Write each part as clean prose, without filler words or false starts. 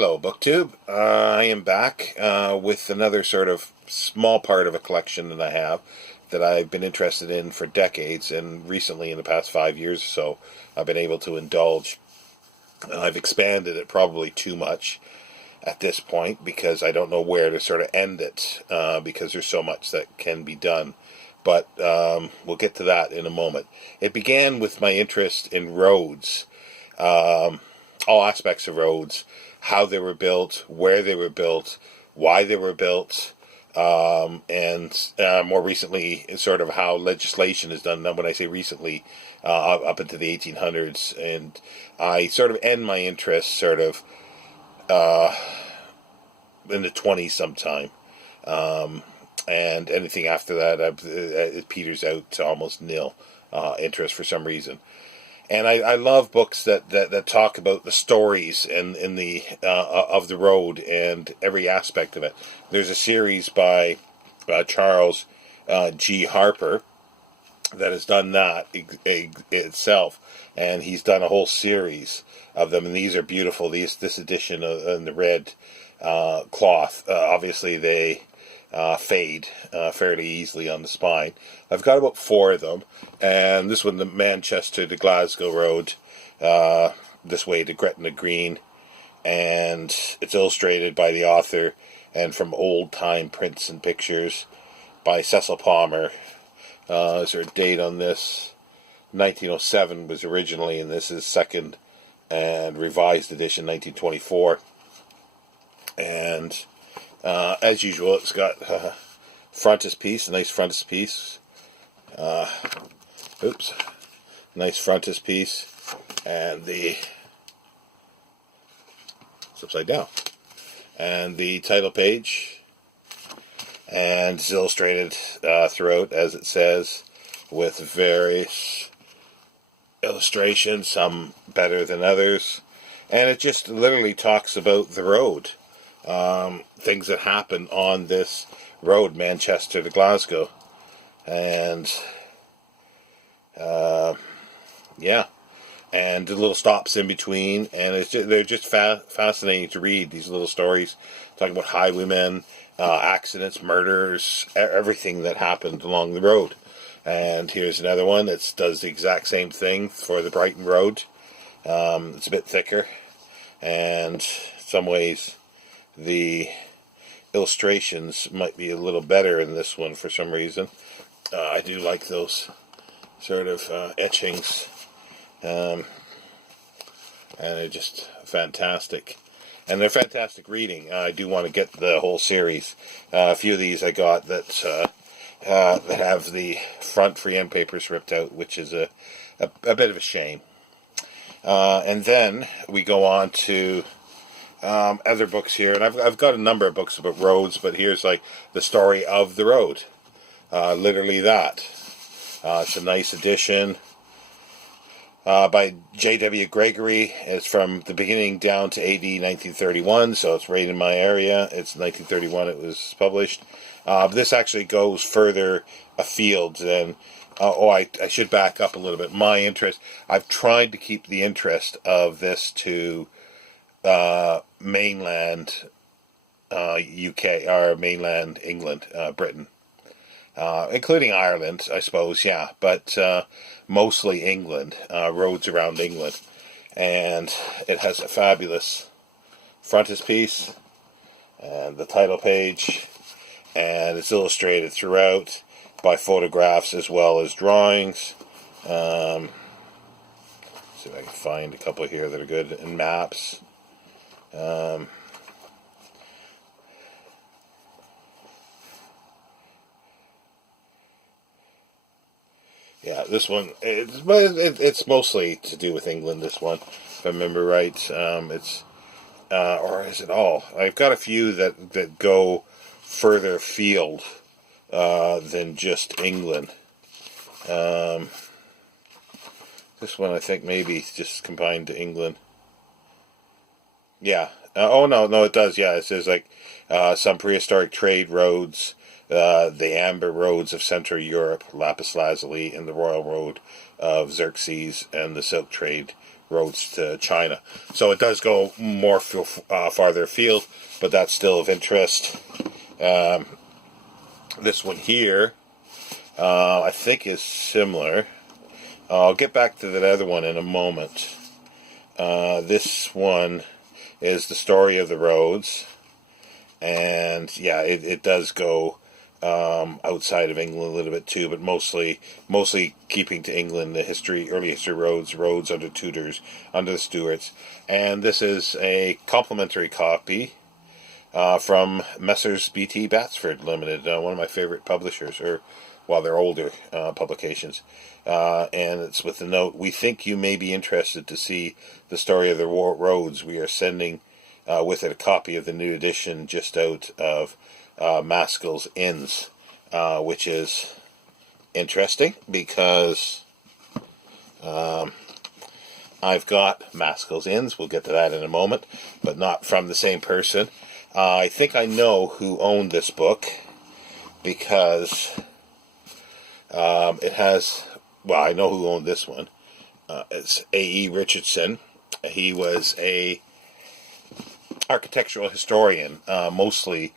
Hello, BookTube. I am back with another sort of small part of a collection that I have that I've been interested in for decades, and recently, in the past 5 years or so, I've been able to indulge. I've expanded it probably too much at this point because I don't know where to sort of end it because there's so much that can be done. But we'll get to that in a moment. It began with my interest in roads, all aspects of roads, how they were built, where they were built, why they were built, and more recently, sort of how legislation is done. Now, when I say recently, up into the 1800s, and I sort of end my interest sort of in the 20s sometime. And anything after that, it peters out to almost nil interest for some reason. And I love books that talk about the stories and in the of the road and every aspect of it. There's a series by Charles G. Harper that has done that itself, and he's done a whole series of them, and these are beautiful. This edition in the red cloth, obviously they fade fairly easily on the spine. I've got about 4 of them, and this one, the Manchester to Glasgow Road, this way to Gretna Green, and it's illustrated by the author and from Old Time Prints and Pictures by Cecil Palmer. Is there a date on this? 1907 was originally, and this is second and revised edition, 1924. And as usual, it's got frontispiece, a nice frontispiece. Nice frontispiece, and it's upside down. And the title page, and it's illustrated throughout, as it says, with various illustrations, some better than others. And it just literally talks about the road. Things that happen on this road, Manchester to Glasgow, and and the little stops in between, and they're just fascinating to read. These little stories talking about highwaymen, accidents, murders, everything that happened along the road. And here's another one that does the exact same thing for the Brighton Road. It's a bit thicker, and in some ways the illustrations might be a little better in this one for some reason. I do like those sort of etchings, and they're just fantastic. And they're fantastic reading. I do want to get the whole series. A few of these I got that have the front free end papers ripped out, which is a bit of a shame. And then we go on to other books here, and I've got a number of books about roads, but here's like the story of the road, literally that. It's a nice edition by J.W. Gregory. It's from the beginning down to AD 1931, so it's right in my area. It's 1931 it was published. This actually goes further afield than I should back up a little bit. My interest, I've tried to keep the interest of this to mainland UK, or mainland England, Britain, including Ireland, I suppose, yeah, but mostly England, roads around England. And it has a fabulous frontispiece and the title page, and it's illustrated throughout by photographs as well as drawings. See if I can find a couple here that are good, and maps. Yeah, this one, it's mostly to do with England, this one, if I remember right. It's, or is it all? I've got a few that go further afield than just England. This one, I think, maybe just combined to England. Yeah. No, it does. Yeah, it says like some prehistoric trade roads, the amber roads of Central Europe, lapis lazuli, and the royal road of Xerxes, and the silk trade roads to China. So it does go more farther afield, but that's still of interest. This one here, I think is similar. I'll get back to that other one in a moment. This one is the story of the roads, and yeah, it does go outside of England a little bit too, but mostly keeping to England, the early history roads under Tudors, under the Stuarts. And this is a complimentary copy from Messrs. B.T. Batsford Limited, one of my favorite publishers, or well, they're older publications. And it's with the note, "We think you may be interested to see the story of the roads. We are sending with it a copy of the new edition just out of Maskell's Inns," which is interesting because I've got Maskell's Inns. We'll get to that in a moment, but not from the same person. I think I know who owned this book because it has, well, I know who owned this one. It's A.E. Richardson. He was a architectural historian, mostly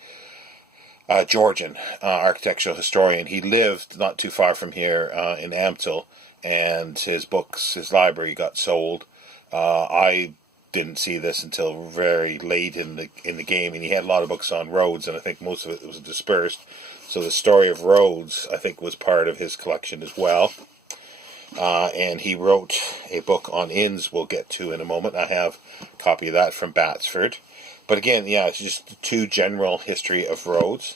Georgian architectural historian. He lived not too far from here in Ampthill, and his library got sold. I didn't see this until very late in the game, and he had a lot of books on roads, and I think most of it was dispersed. So the story of roads, I think, was part of his collection as well. And he wrote a book on inns we'll get to in a moment. I have a copy of that from Batsford. But again, yeah, it's just two general history of roads.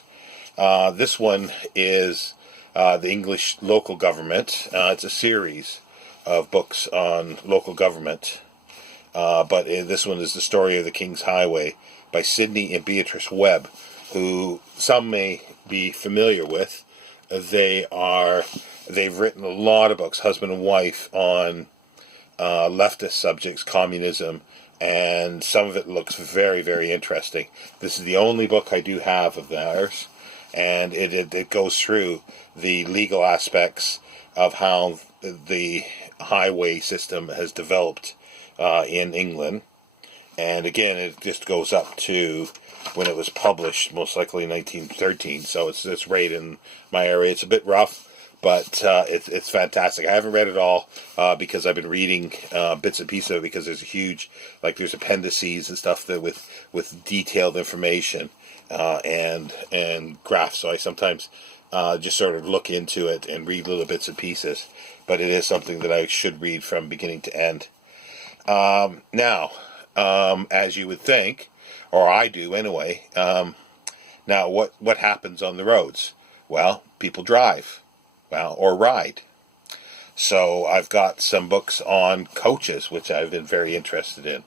This one is the English local government. It's a series of books on local government. But this one is the story of the King's Highway by Sidney and Beatrice Webb, who some may be familiar with. They've written a lot of books, husband and wife, on leftist subjects, communism, and some of it looks very, very interesting. This is the only book I do have of theirs, and it goes through the legal aspects of how the highway system has developed in England. And again, it just goes up to when it was published, most likely in 1913. So it's right in my area. It's a bit rough, but it's fantastic. I haven't read it all because I've been reading bits and pieces of it, because there's a huge, there's appendices and stuff that with detailed information and graphs. So I sometimes just sort of look into it and read little bits and pieces. But it is something that I should read from beginning to end. Now, as you would think, or I do anyway, now what happens on the roads? Well, people drive, or ride. So I've got some books on coaches, which I've been very interested in.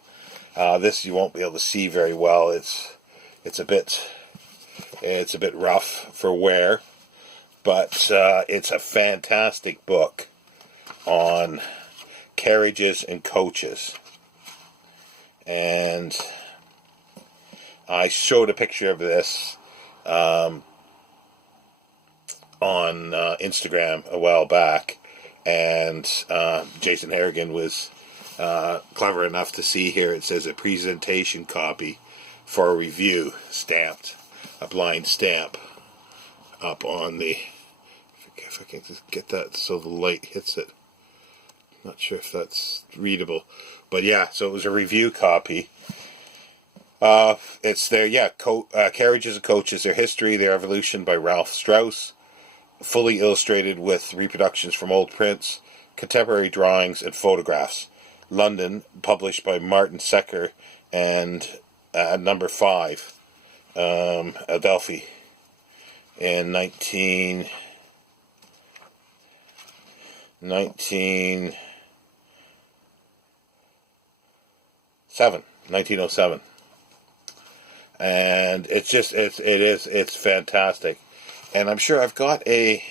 This you won't be able to see very well. It's a bit rough for wear, but it's a fantastic book on carriages and coaches. And I showed a picture of this on Instagram a while back, and Jason Harrigan was clever enough to see here. It says a presentation copy for a review, stamped, a blind stamp up on the, if I can just get that so the light hits it. Not sure if that's readable, but yeah, so it was a review copy. It's there, yeah, Carriages and Coaches, Their History, Their Evolution by Ralph Strauss, fully illustrated with reproductions from old prints, contemporary drawings, and photographs. London, published by Martin Secker, and number 5, Adelphi, in 1907. 1907. And it's fantastic. And I'm sure I've got there's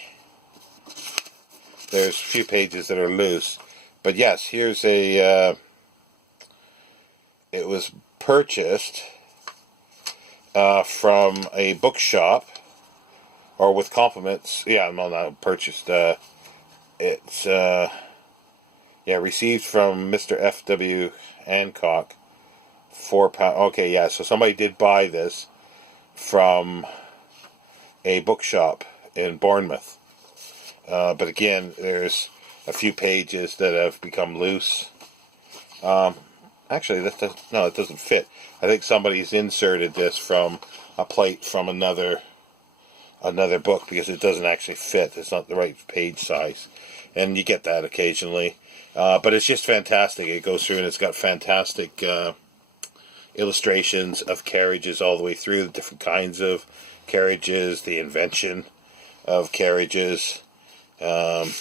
a few pages that are loose, but yes, here's it was purchased from a bookshop, or with compliments. Yeah, well, not purchased. It's Yeah, received from Mr. F.W. Hancock, £4. Okay, yeah, so somebody did buy this from a bookshop in Bournemouth. But again, there's a few pages that have become loose. Actually, no, it doesn't fit. I think somebody's inserted this from a plate from another book because it doesn't actually fit. It's not the right page size. And you get that occasionally. But it's just fantastic. It goes through and it's got fantastic illustrations of carriages all the way through, the different kinds of carriages, the invention of carriages. And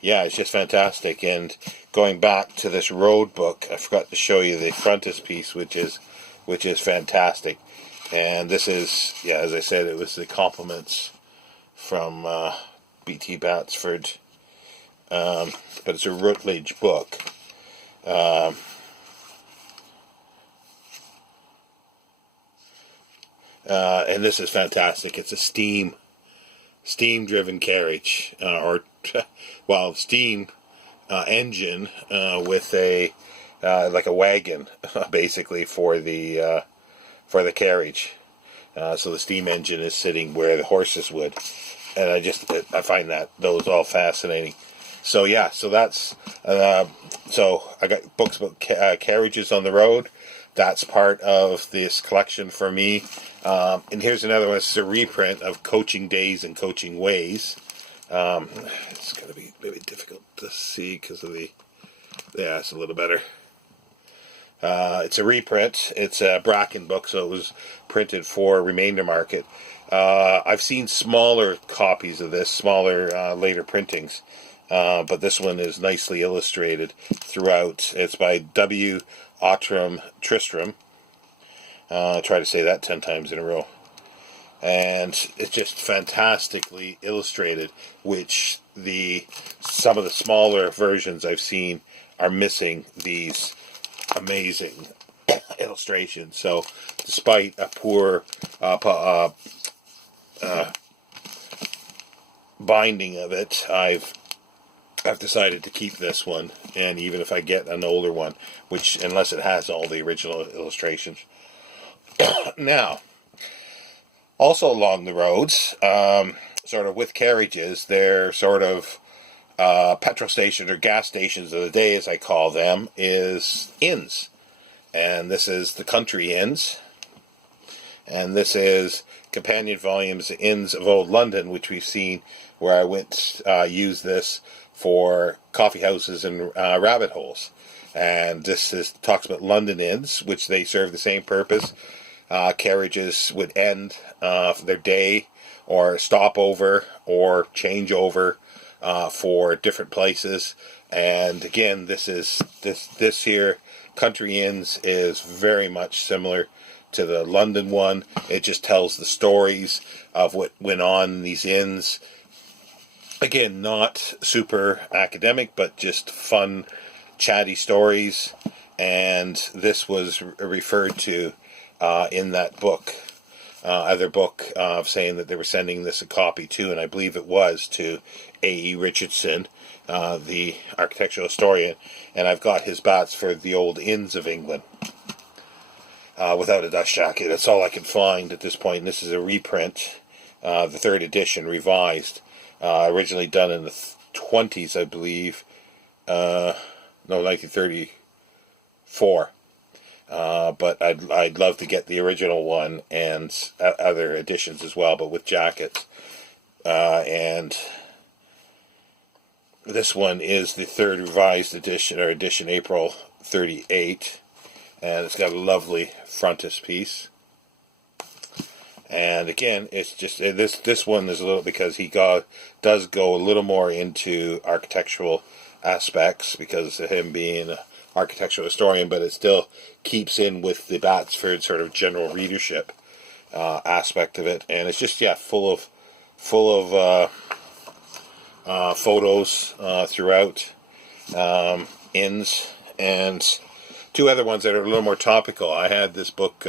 yeah, it's just fantastic. And going back to this road book, I forgot to show you the frontispiece, which is fantastic. And this is, yeah, as I said, it was the compliments from B.T. Batsford, but it's a Routledge book. And this is fantastic. It's a steam-driven carriage, steam engine with a like a wagon, basically for the carriage. So the steam engine is sitting where the horses would, and I find those all fascinating. So yeah, so that's so I got books about carriages on the road. That's part of this collection for me. And here's another one. It's a reprint of Coaching Days and Coaching Ways. It's going to be maybe difficult to see because of yeah, it's a little better. It's a reprint. It's a Bracken book, so it was printed for Remainder Market. I've seen smaller copies of this, smaller later printings, but this one is nicely illustrated throughout. It's by W. Outram Tristram. Try to say that 10 times in a row. And it's just fantastically illustrated, which some of the smaller versions I've seen are missing these amazing illustrations. So despite a poor binding of it, I've decided to keep this one, and even if I get an older one, which unless it has all the original illustrations. Now, also along the roads, sort of with carriages, they're sort of petrol stations or gas stations of the day, as I call them, is inns. And this is the Country Inns. And this is companion volumes, Inns of Old London, which we've seen where I went use this for coffee houses and rabbit holes. And this talks about London inns, which they serve the same purpose. Carriages would end their day or stop over or change over for different places. And again, this here, Country Inns, is very much similar to the London one. It just tells the stories of what went on in these inns. Again, not super academic, but just fun, chatty stories. And this was referred to in that book, other book, saying that they were sending this a copy to, and I believe it was to A.E. Richardson, the architectural historian, and I've got his bats for the old inns of England. Without a dust jacket. That's all I can find at this point. And this is a reprint, the 3rd edition, revised. Originally done in the 20s, I believe. 1934. But I'd love to get the original one and other editions as well, but with jackets. And this one is the 3rd revised edition, or edition April 38. And it's got a lovely frontispiece. And again, it's just this one is a little, because he does go a little more into architectural aspects because of him being an architectural historian, but it still keeps in with the Batsford sort of general readership aspect of it, and it's just full of photos throughout, inns, and 2 other ones that are a little more topical. I had this book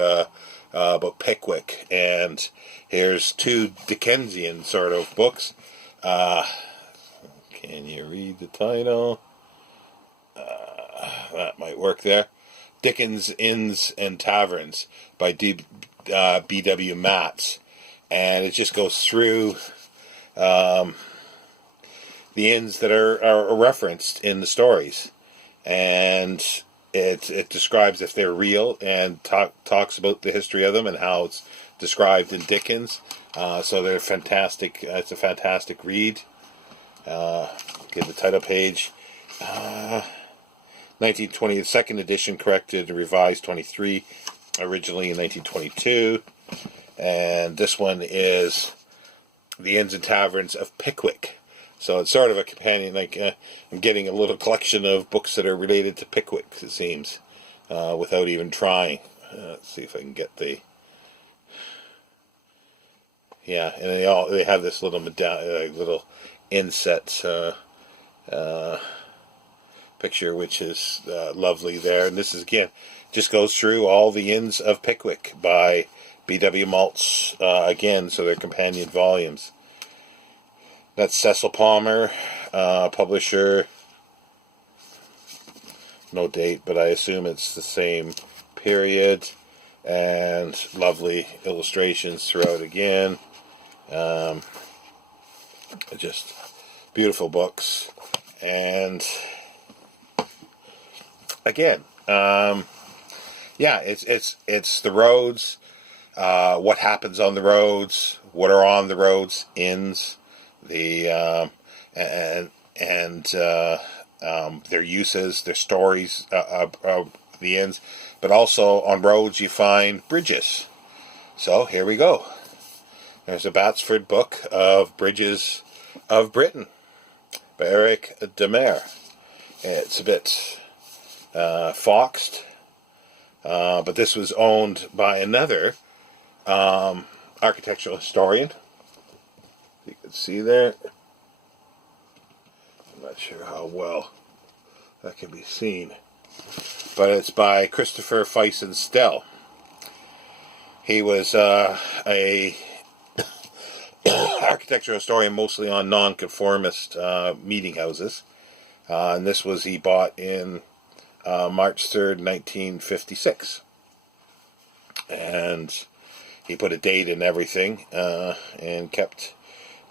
about Pickwick, and here's 2 Dickensian sort of books. Can't Can you read the title? That might work there. Dickens, Inns, and Taverns by B.W. Matz. And it just goes through the inns that are referenced in the stories. And it describes if they're real and talks about the history of them and how it's described in Dickens. So they're fantastic. It's a fantastic read. Give the title page. 1920, second edition, corrected and revised 23, originally in 1922. And this one is The Inns and Taverns of Pickwick. So it's sort of a companion, like I'm getting a little collection of books that are related to Pickwick, it seems, without even trying. Let's see if I can get the... Yeah, and they have this little little inset picture, which is lovely there. And this is, again, just goes through all the inns of Pickwick by B.W. Maltz, again, so they're companion volumes. That's Cecil Palmer, publisher. No date, but I assume it's the same period. And lovely illustrations throughout again. Just beautiful books. And again, yeah, it's the roads, what happens on the roads, what are on the roads, inns, the their uses, their stories of the inns, but also on roads you find bridges. So here we go. There's a Batsford book of Bridges of Britain by Eric Demer. It's a bit foxed, but this was owned by another architectural historian. You can see there. I'm not sure how well that can be seen, but it's by Christopher Fyson Stell. He was a architectural historian, mostly on nonconformist meeting houses, and this was he bought in March 3rd, 1956, and he put a date in everything, and kept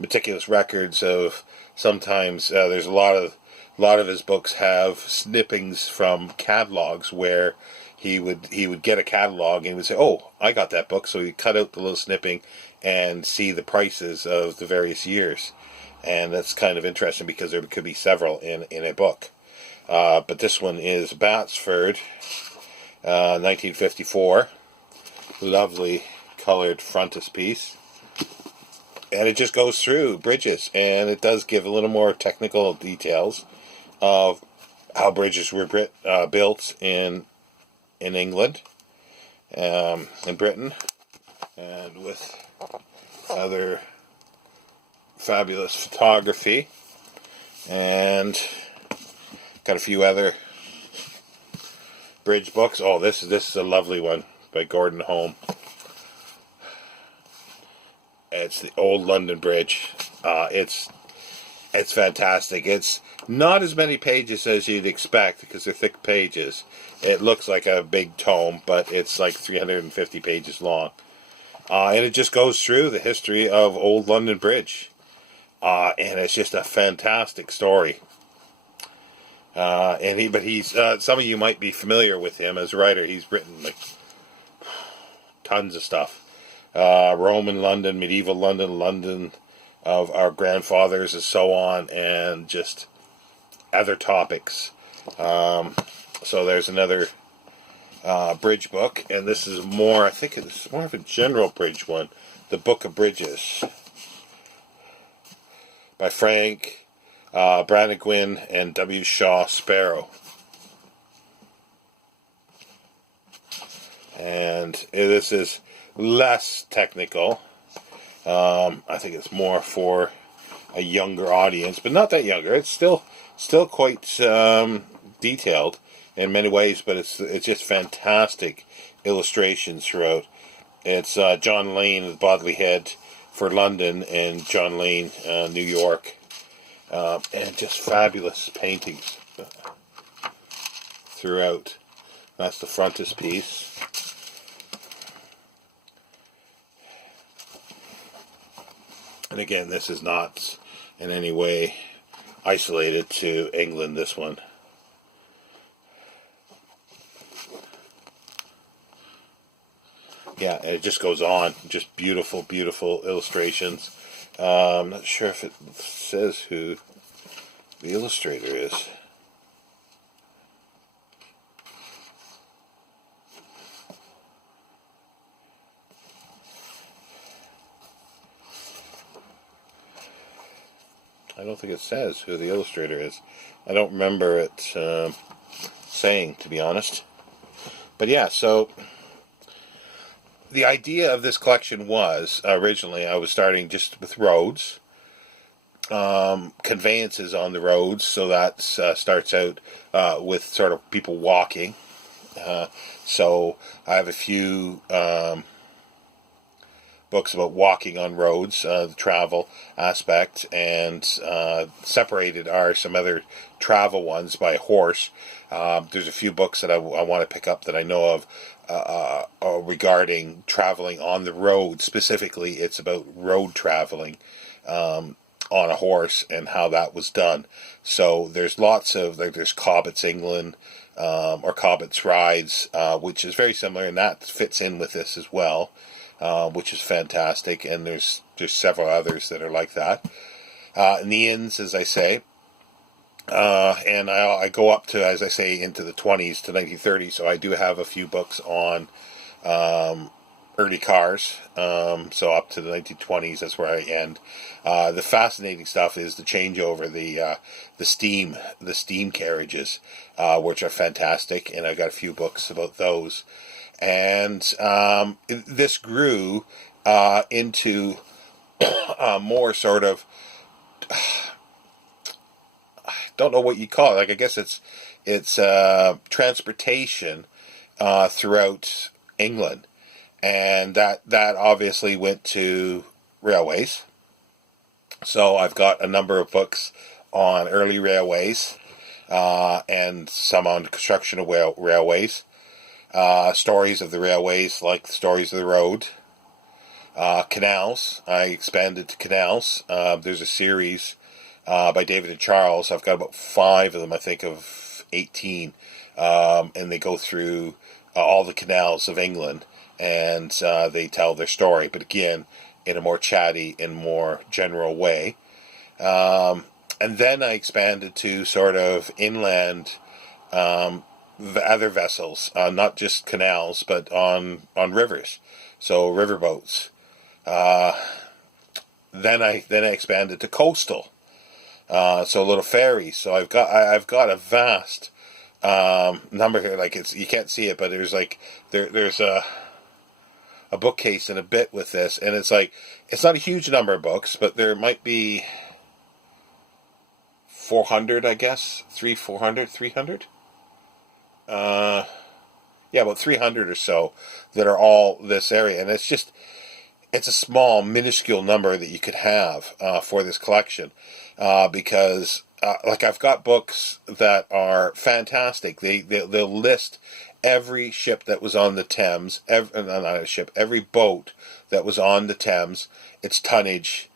meticulous records of. Sometimes there's a lot of his books have snippings from catalogs where he would get a catalog and he would say, "Oh, I got that book," so he'd cut out the little snipping and see the prices of the various years, and that's kind of interesting because there could be several in a book. But this one is Batsford, 1954. Lovely colored frontispiece. And it just goes through bridges. And it does give a little more technical details of how bridges were built in England, in Britain. And with other fabulous photography. And got a few other bridge books. Oh, this is a lovely one by Gordon Home. It's the Old London Bridge. It's fantastic. It's not as many pages as you'd expect because they're thick pages. It looks like a big tome, but it's like 350 pages long. And it just goes through the history of Old London Bridge. And it's just a fantastic story. He's some of you might be familiar with him as a writer. He's written like tons of stuff. Roman London, medieval London, London of our grandfathers, and so on, and just other topics. So there's another bridge book, and this is more, I think it's more of a general bridge one. The Book of Bridges by Frank Brannigan and W. Shaw Sparrow. And this is less technical. I think it's more for a younger audience, but not that younger. It's still quite detailed in many ways, but it's just fantastic illustrations throughout. It's John Lane, the Bodley Head for London, and John Lane, New York. and just fabulous paintings throughout. That's the frontispiece. And again, this is not in any way isolated to England, this one. Yeah, and it just goes on. Just beautiful, beautiful illustrations. I'm not sure if it says who the illustrator is. I don't think it says who the illustrator is. I don't remember it saying, to be honest. But yeah, so the idea of this collection was, originally, I was starting just with roads, conveyances on the roads, so that starts out with sort of people walking. So I have a few books about walking on roads, the travel aspect, and separated are some other travel ones by horse. There's a few books that I want to pick up that I know of regarding traveling on the road. Specifically, it's about road traveling on a horse and how that was done. So there's lots of, like, there's Cobbett's England, or Cobbett's Rides, which is very similar, and that fits in with this as well. Which is fantastic, and there's several others that are like that. Neans, as I say, and I go up to, as I say, into the 20s to 1930s, so I do have a few books on early cars, so up to the 1920s, that's where I end. The fascinating stuff is the changeover, the steam carriages, which are fantastic, and I've got a few books about those. And this grew into more sort of, I don't know what you call it. Like, I guess it's transportation throughout England, and that obviously went to railways. So I've got a number of books on early railways, and some on construction of railways. Stories of the railways, like the stories of the road. Canals, I expanded to canals. There's a series by David and Charles. I've got about 5 of them, I think, of 18. And they go through all the canals of England, and they tell their story, but again, in a more chatty and more general way. And then I expanded to sort of inland other vessels, not just canals, but on rivers, so riverboats. Then I expanded to coastal, so little ferries. So I've got a vast number here. Like, it's, you can't see it, but there's a bookcase in a bit with this, and it's like, it's not a huge number of books, but there might be 400, I guess, 300. Yeah, about 300 or so that are all this area, and it's a small, minuscule number that you could have for this collection, because like, I've got books that are fantastic. They'll list every ship that was on the Thames, every boat that was on the Thames, its tonnage,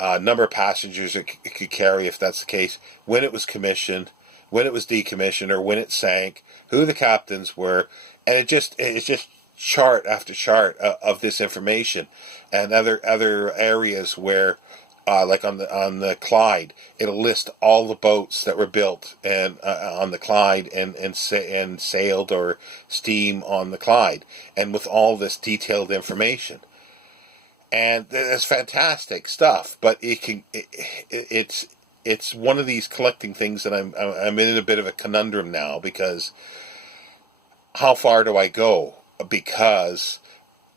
number of passengers it could carry, if that's the case, when it was commissioned, when it was decommissioned, or when it sank, who the captains were, and it's just chart after chart of this information, and other areas where, like on the Clyde, it'll list all the boats that were built and on the Clyde and sailed or steam on the Clyde, and with all this detailed information. And it's fantastic stuff, but it's one of these collecting things that I'm in a bit of a conundrum now, because how far do I go? Because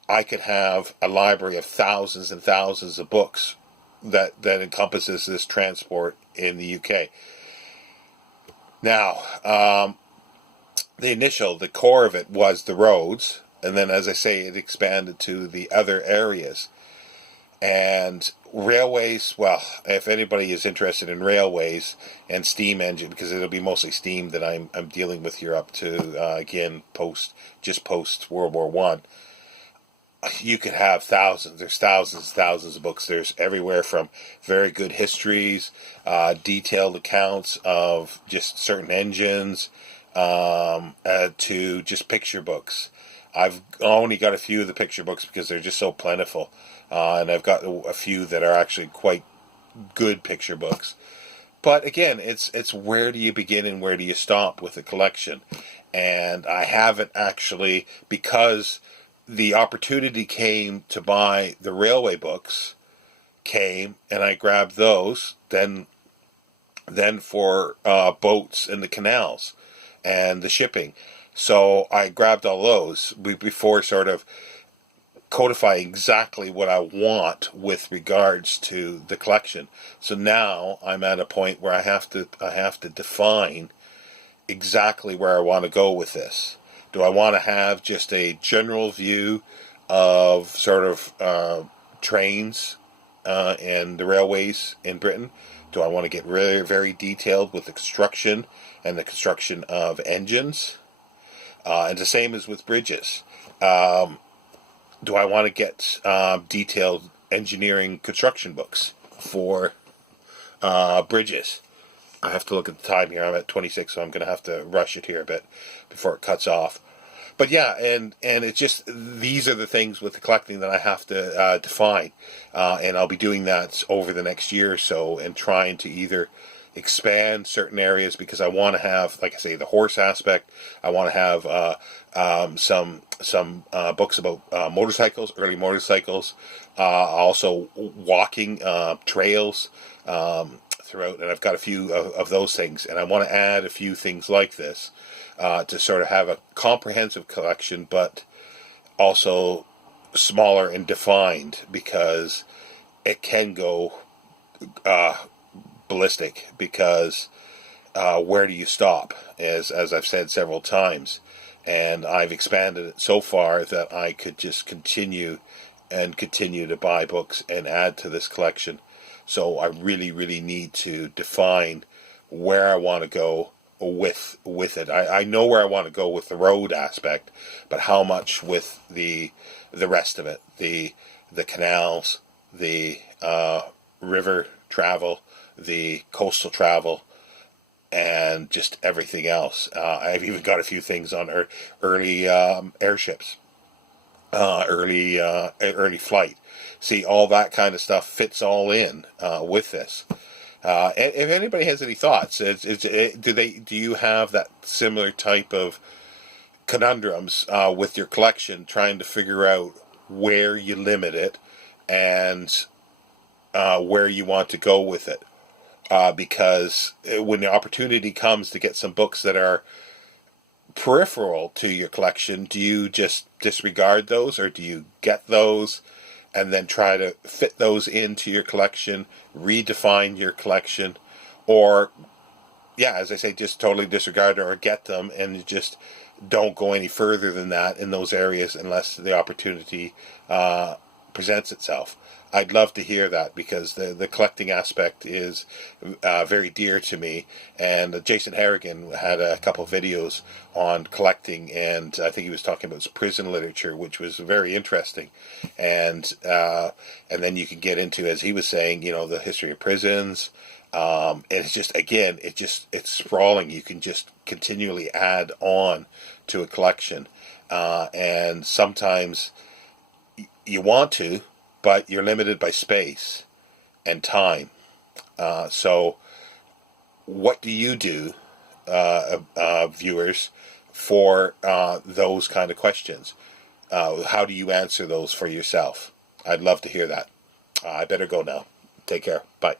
I could have a library of thousands and thousands of books that encompasses this transport in the UK. Now, the core of it was the roads, and then, as I say, it expanded to the other areas. And Railways, well, if anybody is interested in railways and steam engine, because it'll be mostly steam that I'm dealing with here up to again post World War One. You could have thousands. There's thousands of books. There's everywhere from very good histories, detailed accounts of just certain engines, to just picture books. I've only got a few of the picture books because they're just so plentiful. And I've got a few that are actually quite good picture books. But again, it's where do you begin and where do you stop with a collection? And I haven't actually, because the opportunity came to buy the railway books, and I grabbed those, then for boats and the canals and the shipping. So I grabbed all those before sort of codify exactly what I want with regards to the collection. So now I'm at a point where I have to define exactly where I want to go with this. Do I want to have just a general view of sort of trains and the railways in Britain? Do I want to get very, very detailed with the construction and the construction of engines? And the same as with bridges. Do I want to get detailed engineering construction books for bridges? I have to look at the time here. I'm at 26, so I'm going to have to rush it here a bit before it cuts off. But yeah, and it's just, these are the things with the collecting that I have to define. And I'll be doing that over the next year or so and trying to either expand certain areas, because I want to have, like I say, the horse aspect. I want to have some books about motorcycles, early motorcycles, also walking trails throughout, and I've got a few of those things, and I want to add a few things like this to sort of have a comprehensive collection, but also smaller and defined, because it can go ballistic, because where do you stop, as I've said several times, and I've expanded it so far that I could just continue to buy books and add to this collection. So I really, really need to define where I want to go with it. I know where I want to go with the road aspect, but how much with the rest of it, the canals, the river travel, the coastal travel, and just everything else. I've even got a few things on early airships, early flight. See, all that kind of stuff fits all in with this. And if anybody has any thoughts, do you have that similar type of conundrums with your collection, trying to figure out where you limit it and where you want to go with it? Because when the opportunity comes to get some books that are peripheral to your collection, do you just disregard those, or do you get those and then try to fit those into your collection, redefine your collection, or, yeah, as I say, just totally disregard or get them and just don't go any further than that in those areas unless the opportunity presents itself? I'd love to hear that, because the collecting aspect is very dear to me. And Jason Harrigan had a couple of videos on collecting, and I think he was talking about prison literature, which was very interesting. And then you can get into, as he was saying, the history of prisons. And it's just, again, it's sprawling. You can just continually add on to a collection. And sometimes you want to, but you're limited by space and time. So what do you do, viewers, for those kind of questions? How do you answer those for yourself? I'd love to hear that. I better go now. Take care. Bye.